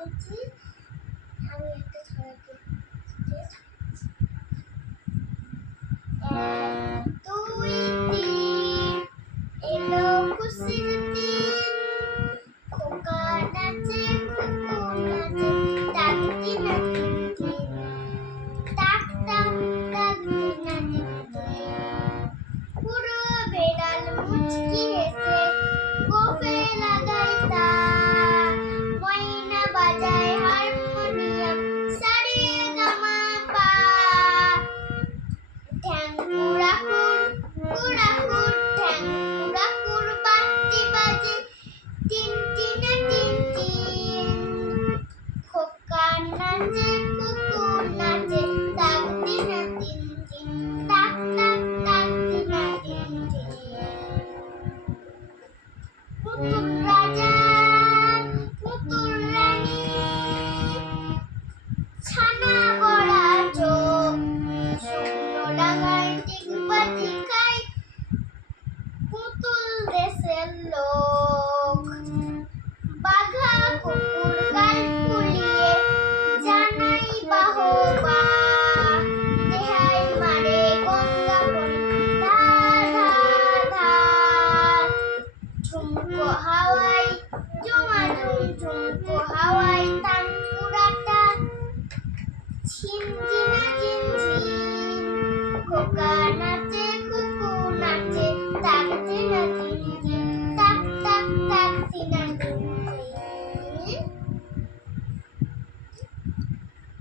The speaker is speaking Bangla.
বলেছি আমি একটা ছড়াকে দুই তিন এলো খুশির দিন খোকা নাচে কুকুর নাচে ডাক দিন দিন ডাক ডাক ডাক দিন পুরো বেড়াল মুচকি হেসে গোফে লাগাই তাল ময়না বাজায় হারমোনিয়াম সারে গামা পা ঠ্যাং কুড়াকুড় কুড়াকুড় ঠ্যাং কুড়াকুড় বাদ্যি বাজে টিন টিনে টিন টিন খোকা নাচে কুকুর নাচে ডাক দিনা টিন টিন ডাক ডাক ডাক দিনা টিন টিন পুতুল রাজা পুতুল রানী ছানা বড়া চোখ শুকনো ডাঙায় টিকবাজি খায় পুতুল দেশের লোক বাঘা কুকুর গাল ফুলিয়ে জানাই বাহবা দেহাই মারে গঙ্গা বন ধার ধার ধার ঝুমকো হাওয়াই ঝুমাঝুম ঝুমকো হাওয়াই তানপুরাটা ঝিনঝিনা ঝিনঝিন খোকা